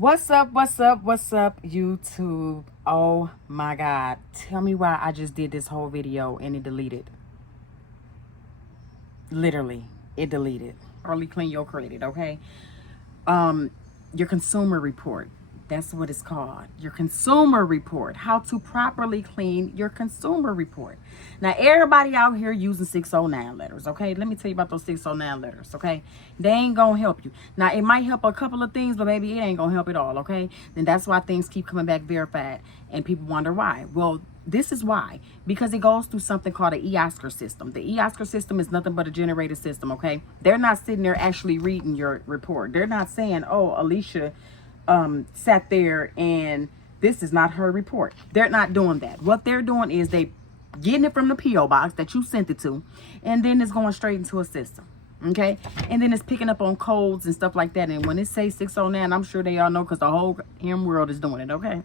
What's up? What's up? What's up, YouTube? Oh my God. Tell me why I just did this whole video and it deleted. Literally, it deleted. Early clean your credit, okay? Your consumer report. That's what it's called. Your consumer report. How to properly clean your consumer report. Now, everybody out here using 609 letters, okay? Let me tell you about those 609 letters, okay? They ain't gonna help you. Now, it might help a couple of things, but maybe it ain't gonna help it all, okay? Then that's why things keep coming back verified, and people wonder why. Well, this is why. Because it goes through something called an EOscar system. The EOscar system is nothing but a generated system, okay? They're not sitting there actually reading your report. They're not saying, oh, Alicia sat there and this is not her report. They're not doing that. What they're doing is they getting it from the P.O. box that you sent it to, and then it's going straight into a system, okay? And then it's picking up on codes and stuff like that. And when it says 609, I'm sure they all know because the whole him world is doing it, okay?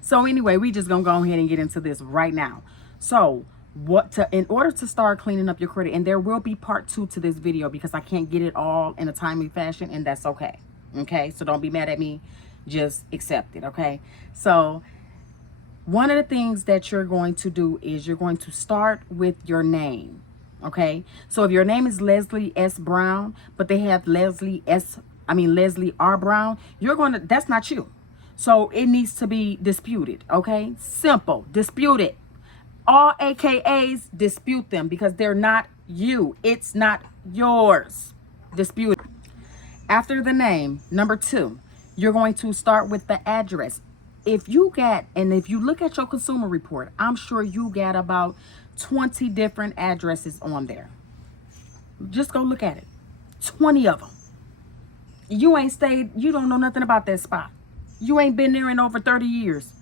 So anyway, we just gonna go ahead and get into this right now. So in order to start cleaning up your credit, and there will be part 2 to this video because I can't get it all in a timely fashion, and that's okay. Okay, so don't be mad at me, just accept it. Okay, so one of the things that you're going to do is you're going to start with your name. Okay, so if your name is Leslie S. Brown, but they have Leslie R. Brown, that's not you. So it needs to be disputed. Okay, simple, dispute it. All AKAs, dispute them because they're not you. It's not yours. Dispute it. After the name, number 2, you're going to start with the address. If you look at your consumer report, I'm sure you got about 20 different addresses on there. Just go look at it. 20 of them. You ain't stayed, you don't know nothing about that spot. You ain't been there in over 30 years.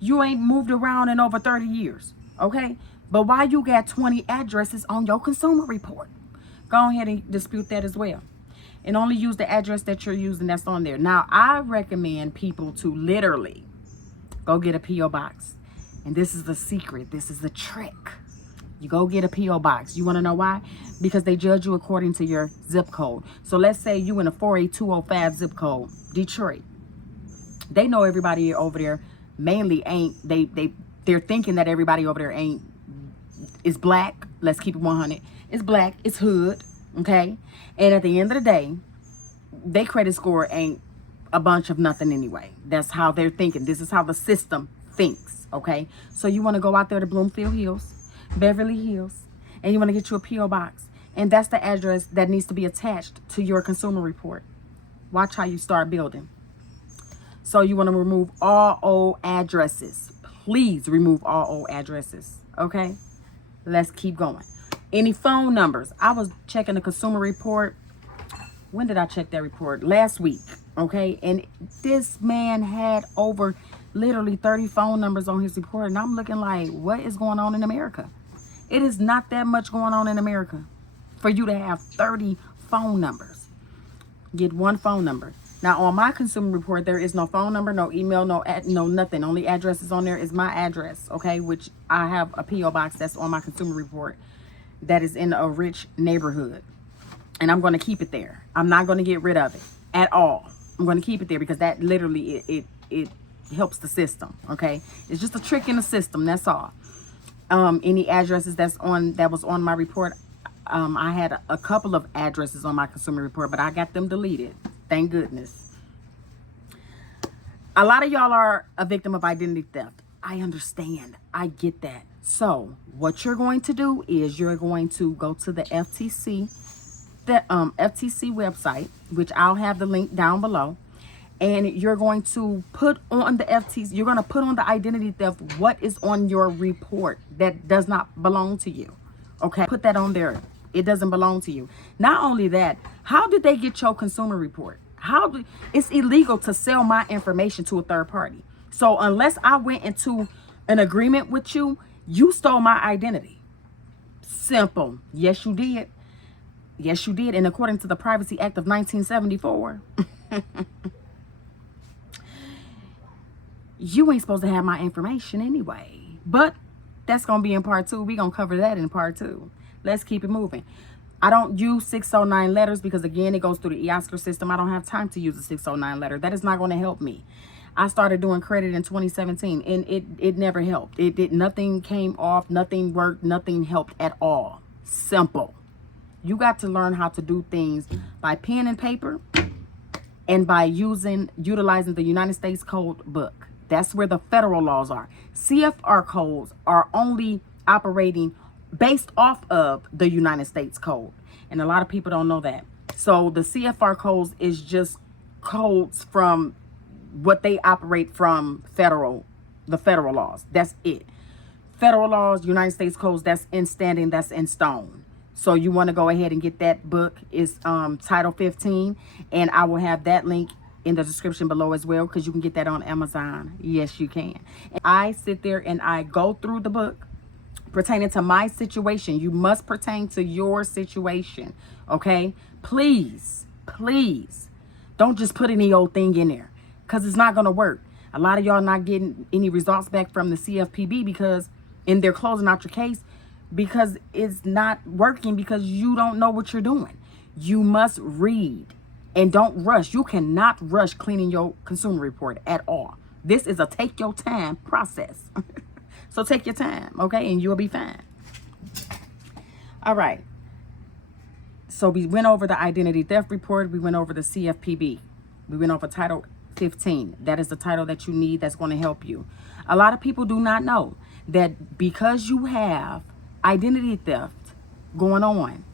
You ain't moved around in over 30 years. Okay, but why you got 20 addresses on your consumer report? Go ahead and dispute that as well, and only use the address that you're using that's on there. Now, I recommend people to literally go get a P.O. box, and this is the secret. This is the trick. You go get a P.O. box. You want to know why? Because they judge you according to your zip code. So let's say you in a 48205 zip code, Detroit. They know everybody over there mainly ain't they're thinking that everybody over there is black. Let's keep it 100. It's black. It's hood. Okay. And at the end of the day, their credit score ain't a bunch of nothing anyway. That's how they're thinking. This is how the system thinks. Okay. So you want to go out there to Bloomfield Hills, Beverly Hills, and you want to get you a P.O. box. And that's the address that needs to be attached to your consumer report. Watch how you start building. So you want to remove all old addresses. Please remove all old addresses. Okay, let's keep going. Any phone numbers? I was checking the consumer report. When did I check that report? Last week. Okay, and this man had over literally 30 phone numbers on his report, and I'm looking like, what is going on in America? It is not that much going on in America for you to have 30 phone numbers. Get one phone number. Now, on my consumer report, there is no phone number, no email, no nothing. Only addresses on there is my address, okay, which I have a P.O. box that's on my consumer report that is in a rich neighborhood. And I'm going to keep it there. I'm not going to get rid of it at all. I'm going to keep it there because that literally, it helps the system, okay? It's just a trick in the system, that's all. Any addresses that was on my report, I had a couple of addresses on my consumer report, but I got them deleted. Thank goodness. A lot of y'all are a victim of identity theft. I understand. I get that. So what you're going to do is you're going to go to the FTC website, which I'll have the link down below. And you're going to put on the FTC, you're going to put on the identity theft what is on your report that does not belong to you. Okay, put that on there. It doesn't belong to you. Not only that, how did they get your consumer report? It's illegal to sell my information to a third party. So unless I went into an agreement with you, you stole my identity. Simple. Yes, you did. Yes, you did. And according to the Privacy Act of 1974, you ain't supposed to have my information anyway. But that's going to be in part 2. We're going to cover that in part 2. Let's keep it moving. I don't use 609 letters because, again, it goes through the EOscar system. I don't have time to use a 609 letter. That is not going to help me. I started doing credit in 2017, and it never helped. Nothing came off, nothing worked, nothing helped at all. Simple. You got to learn how to do things by pen and paper and by utilizing the United States Code book. That's where the federal laws are. CFR codes are only operating based off of the United States Code. And a lot of people don't know that. So the CFR codes is just codes from what they operate from the federal laws. That's it. Federal laws, United States codes, that's in standing, that's in stone. So you want to go ahead and get that book. Is Title 15, and I will have that link in the description below as well, because you can get that on Amazon. Yes, you can. And I sit there and I go through the book pertaining to my situation. You must pertain to your situation, okay? Please, please don't just put any old thing in there, because it's not going to work. A lot of y'all not getting any results back from the CFPB because they're closing out your case because it's not working, because you don't know what you're doing. You must read and don't rush. You cannot rush cleaning your consumer report at all. This is a take your time process. So take your time, okay? And you'll be fine. All right. So we went over the identity theft report. We went over the CFPB. We went over Title 15. That is the title that you need that's going to help you. A lot of people do not know that because you have identity theft going on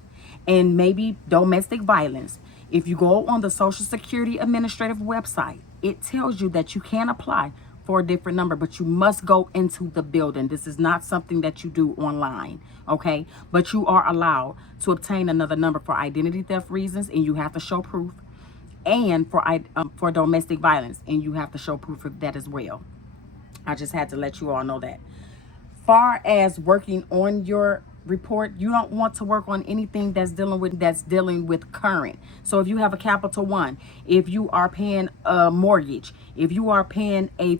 and maybe domestic violence, if you go on the Social Security Administrative website, it tells you that you can apply for a different number, but you must go into the building. This is not something that you do online, okay? But you are allowed to obtain another number for identity theft reasons, and you have to show proof, and for domestic violence, and you have to show proof of that as well. I just had to let you all know that. Far as working on your report, you don't want to work on anything that's dealing with current. So if you have a Capital One, if you are paying a mortgage, if you are paying a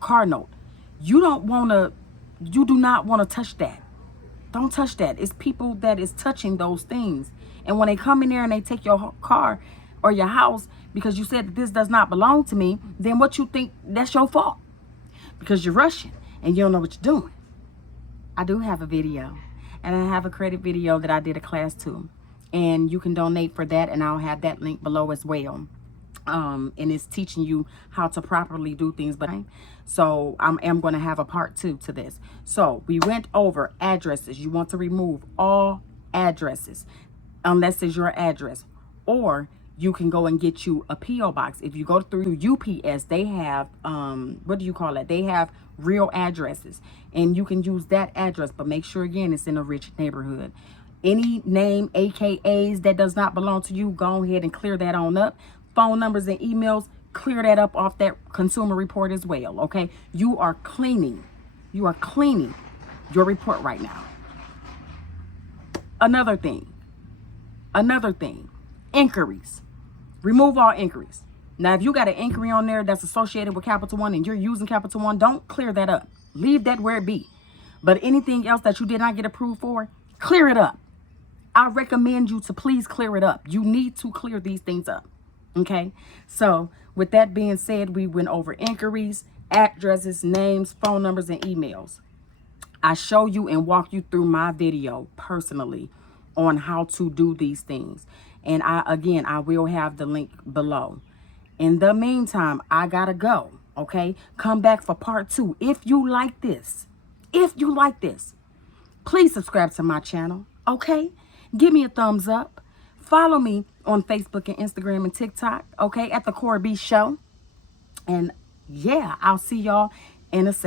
car note, you do not want to touch that. Don't touch that. It's people that is touching those things, and when they come in there and they take your car or your house because you said that this does not belong to me, then what you think, that's your fault, because you're rushing and you don't know what you're doing. I do have a video, and I have a credit video that I did a class to, and you can donate for that, and I'll have that link below as well. And it's teaching you how to properly do things. But so I am going to have a part 2 to this. So we went over addresses. You want to remove all addresses unless it's your address, or you can go and get you a PO box. If you go through UPS, they have what do you call it? They have real addresses, and you can use that address, but make sure again it's in a rich neighborhood. Any name, AKAs that does not belong to you, go ahead and clear that on up. Phone numbers and emails, clear that up off that consumer report as well, okay? You are cleaning your report right now. Another thing, inquiries. Remove all inquiries. Now, if you got an inquiry on there that's associated with Capital One and you're using Capital One, don't clear that up. Leave that where it be. But anything else that you did not get approved for, clear it up. I recommend you to please clear it up. You need to clear these things up. Okay, so with that being said, we went over inquiries, addresses, names, phone numbers, and emails. I show you and walk you through my video personally on how to do these things. And I will have the link below. In the meantime, I gotta go. Okay, come back for part 2. If you like this, please subscribe to my channel. Okay, give me a thumbs up. Follow me on Facebook and Instagram and TikTok, okay, at The Core B Show. And yeah, I'll see y'all in a second.